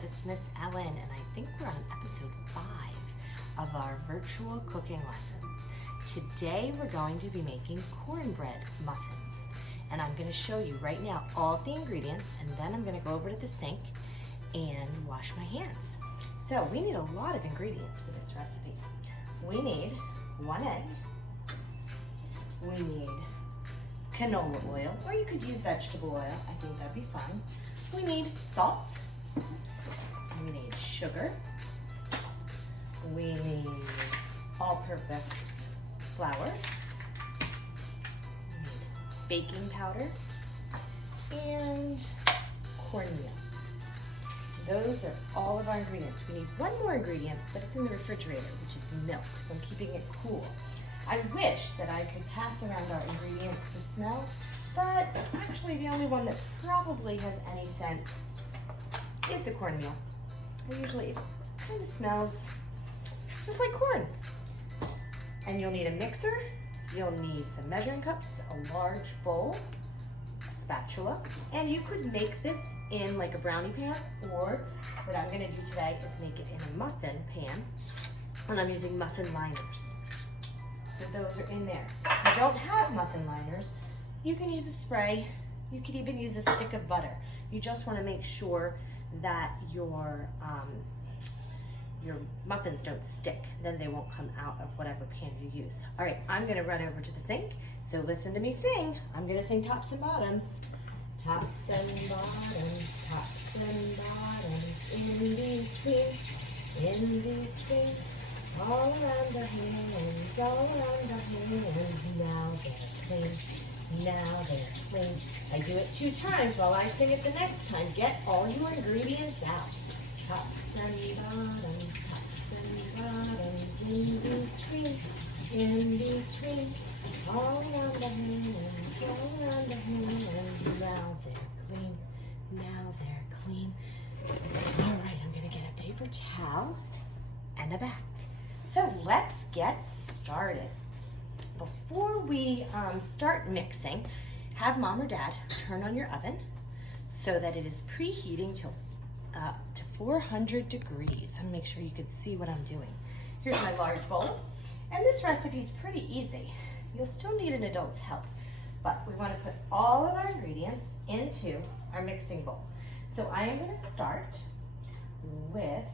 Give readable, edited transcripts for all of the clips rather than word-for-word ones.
girls, it's Miss Ellen, and I think we're on episode 5 of our virtual cooking lessons. Today we're going to be making cornbread muffins, and I'm going to show you right now all of the ingredients, and then I'm going to go over to the sink and wash my hands. So we need a lot of ingredients for this recipe. We need 1 egg, we need canola oil, or you could use vegetable oil, I think that'd be fine. We need salt, we need sugar, we need all-purpose flour, we need baking powder, and cornmeal. Those are all of our ingredients. We need one more ingredient, but it's in the refrigerator, which is milk, so I'm keeping it cool. I wish that I could pass around our ingredients to smell, but actually the only one that probably has any scent is the cornmeal. It kind of smells just like corn. And you'll need a mixer, you'll need some measuring cups, a large bowl, a spatula, and you could make this in like a brownie pan, or what I'm gonna do today is make it in a muffin pan, and I'm using muffin liners. So those are in there. If you don't have muffin liners, you can use a spray. You could even use a stick of butter. You just want to make sure that your muffins don't stick. Then they won't come out of whatever pan you use. All right, I'm going to run over to the sink. So listen to me sing. I'm going to sing tops and bottoms. Tops and bottoms, tops and bottoms, in between. All around the hands, all around the hands, now they're clean, now they're clean. I do it 2 times while I sing it the next time. Get all your ingredients out. Tops and bottoms, in between, all around the hands, all around the hands, now they're clean, now they're clean. All right, I'm gonna get a paper towel and a bag. So let's get started. Before we start mixing, have mom or dad turn on your oven so that it is preheating to 400 degrees. I'm gonna make sure you can see what I'm doing. Here's my large bowl, and this recipe is pretty easy. You'll still need an adult's help, but we want to put all of our ingredients into our mixing bowl. So I am going to start with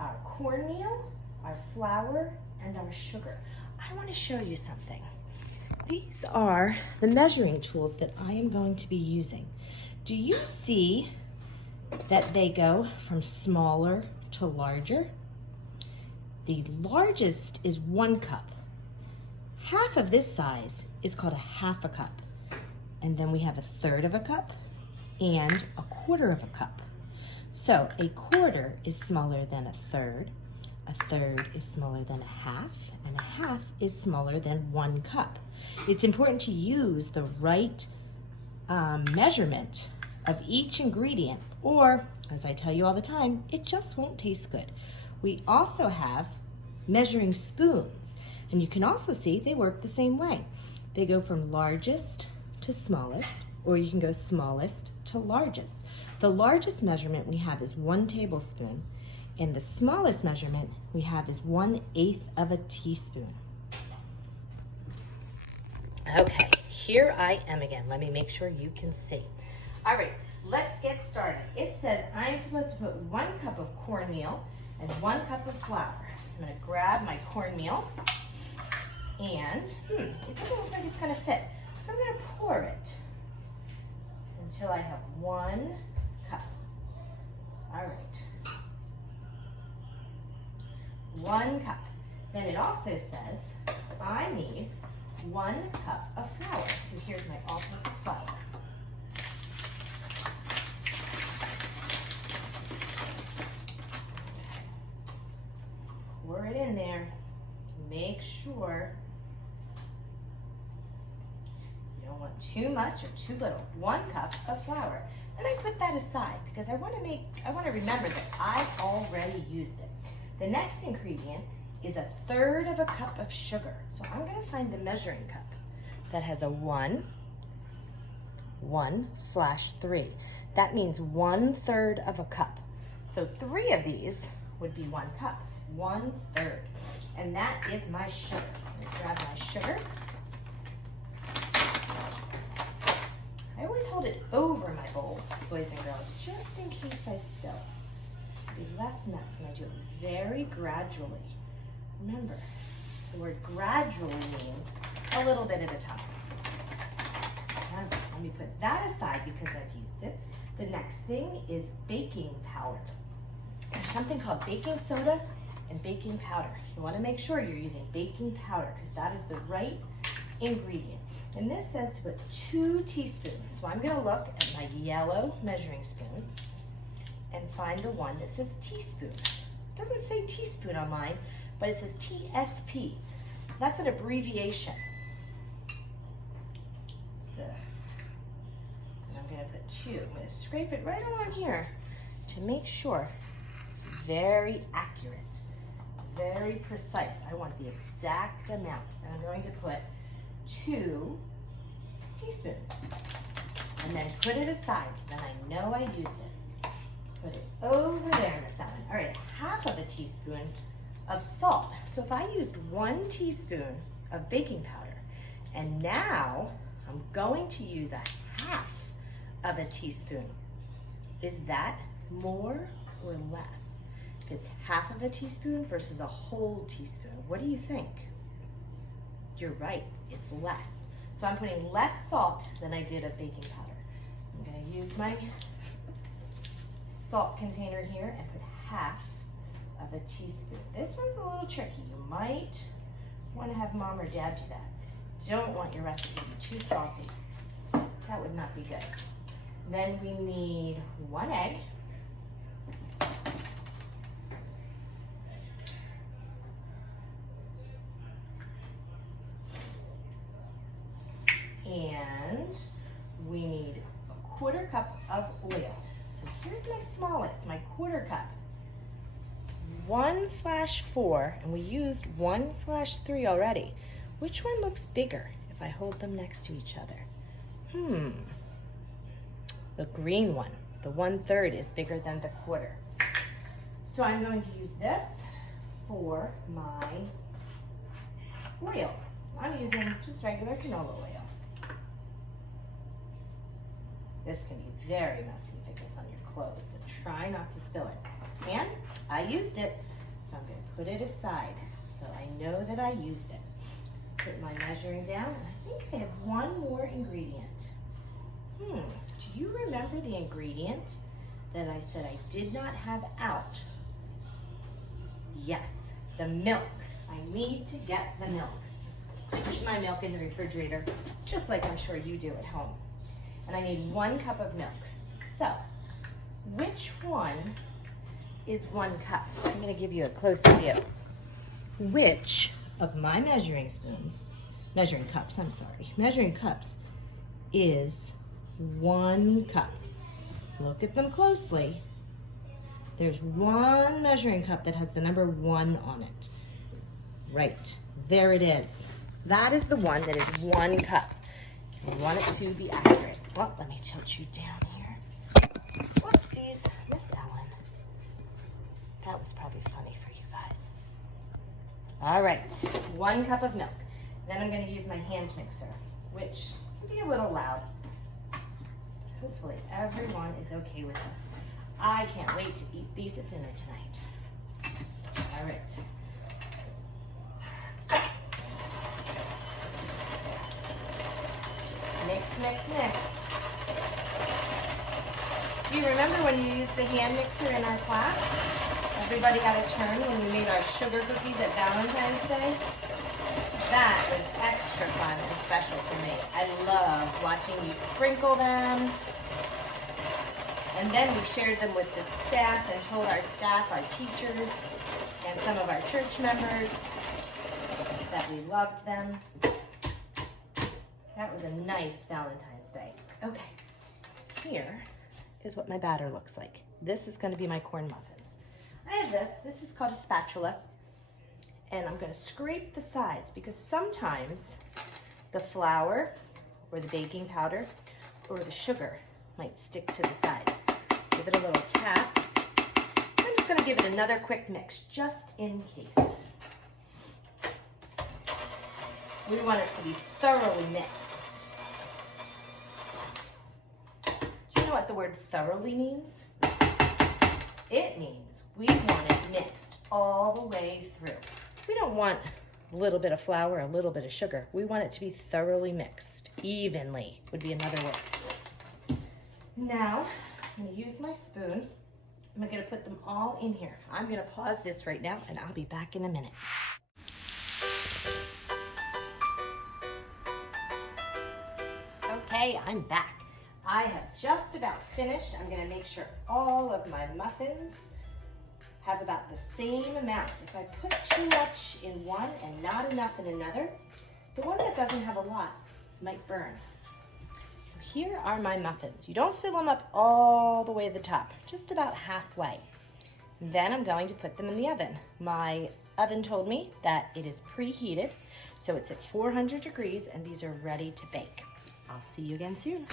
our cornmeal, our flour, and our sugar. I want to show you something. These are the measuring tools that I am going to be using. Do you see that they go from smaller to larger? The largest is 1 cup. Half of this size is called a 1/2 cup. And then we have 1/3 cup and 1/4 cup. So a 1/4 is smaller than 1/3. 1/3 is smaller than 1/2, and 1/2 is smaller than 1 cup. It's important to use the right measurement of each ingredient, or as I tell you all the time, it just won't taste good. We also have measuring spoons, and you can also see they work the same way. They go from largest to smallest, or you can go smallest to largest. The largest measurement we have is 1 tablespoon, and the smallest measurement we have is 1/8 of a teaspoon. Okay, here I am again. Let me make sure you can see. All right, let's get started. It says I'm supposed to put 1 cup of cornmeal and 1 cup of flour. So I'm gonna grab my cornmeal, and it doesn't look like it's gonna fit. So I'm gonna pour it until I have 1 cup. All right. 1 cup. Then it also says I need 1 cup of flour. So here's my all-purpose flour. Pour it in there. Make sure you don't want too much or too little. 1 cup of flour. Then I put that aside because I want to remember that I already used it. The next ingredient is 1/3 cup of sugar. So I'm going to find the measuring cup that has a 1, 1/3. That means 1/3 of a cup. So 3 of these would be 1 cup, 1/3. And that is my sugar. I'm gonna grab my sugar. I always hold it over my bowl, boys and girls, just in case I spill. It'll be less mess, and I do it very gradually. Remember, the word gradually means a little bit at a time. Let me put that aside because I've used it. The next thing is baking powder. There's something called baking soda and baking powder. You want to make sure you're using baking powder because that is the right ingredient. And this says to put 2 teaspoons. So I'm going to look at my yellow measuring spoons and find the one that says teaspoon. It doesn't say teaspoon on mine, but it says TSP. That's an abbreviation. And I'm going to put 2. I'm going to scrape it right along here to make sure it's very accurate, very precise. I want the exact amount. And I'm going to put 2 teaspoons. And then put it aside so then I know I used it. Put it over there, Miss Ellen. All right, 1/2 teaspoon of salt. So if I used 1 teaspoon of baking powder, and now I'm going to use 1/2 teaspoon, is that more or less? If it's 1/2 teaspoon versus a whole teaspoon, what do you think? You're right, it's less. So I'm putting less salt than I did of baking powder. I'm going to use my salt container here and put 1/2 teaspoon. This one's a little tricky. You might want to have mom or dad do that. Don't want your recipe to be too salty. That would not be good. Then we need 1 egg. And we need 1/4 cup of oil. So here's my smallest, my 1/4 cup. 1/4, and we used 1/3 already. Which one looks bigger if I hold them next to each other? The green one, the 1/3 is bigger than the 1/4. So I'm going to use this for my oil. I'm using just regular canola oil. This can be very messy if it gets on your clothes, so try not to spill it. And I used it, so I'm going to put it aside so I know that I used it. Put my measuring down, and I think I have 1 more ingredient. Do you remember the ingredient that I said I did not have out? Yes, the milk. I need to get the milk. Put my milk in the refrigerator, just like I'm sure you do at home. And I need 1 cup of milk. So, which one is 1 cup? I'm going to give you a close view. Which of my measuring cups is 1 cup? Look at them closely. There's 1 measuring cup that has the number 1 on it. Right, there it is. That is the one that is 1 cup. We want it to be accurate. Well, let me tilt you down here. Whoopsies, Miss Ellen. That was probably funny for you guys. All right, 1 cup of milk. Then I'm going to use my hand mixer, which can be a little loud. Hopefully everyone is okay with this. I can't wait to eat these at dinner tonight. All right. Mix, mix, mix. Do you remember when you used the hand mixer in our class? Everybody got a turn when we made our sugar cookies at Valentine's Day? That was extra fun and special for me. I love watching you sprinkle them. And then we shared them with the staff and told our staff, our teachers, and some of our church members that we loved them. That was a nice Valentine's Day. Okay, here is what my batter looks like. This is going to be my corn muffins. I have this. This is called a spatula. And I'm going to scrape the sides because sometimes the flour or the baking powder or the sugar might stick to the sides. Give it a little tap just gonna give it another quick mix, just in case. We want it to be thoroughly mixed. Do you know what the word thoroughly means? It means we want it mixed all the way through. We don't want a little bit of flour, a little bit of sugar. We want it to be thoroughly mixed, evenly would be another word. Now, I'm gonna use my spoon. I'm gonna put them all in here. I'm gonna pause this right now and I'll be back in a minute. Okay, I'm back. I have just about finished. I'm gonna make sure all of my muffins have about the same amount. If I put too much in one and not enough in another, the one that doesn't have a lot might burn. So here are my muffins. You don't fill them up all the way to the top, just about halfway. Then I'm going to put them in the oven. My oven told me that it is preheated, so it's at 400 degrees and these are ready to bake. I'll see you again soon.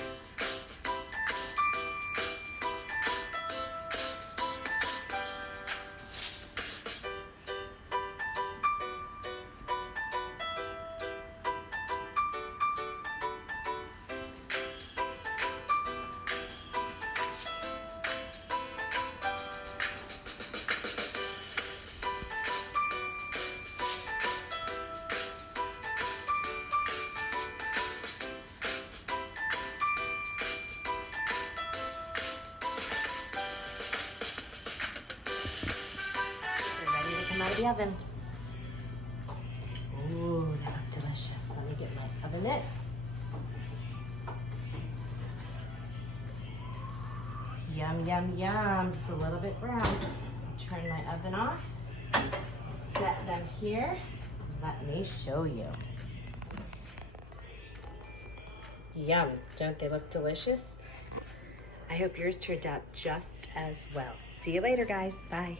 Out of the oven. Ooh, they look delicious. Let me get my oven mitt. Yum, yum, yum. Just a little bit brown. Turn my oven off. Set them here. Let me show you. Yum. Don't they look delicious? I hope yours turned out just as well. See you later, guys. Bye.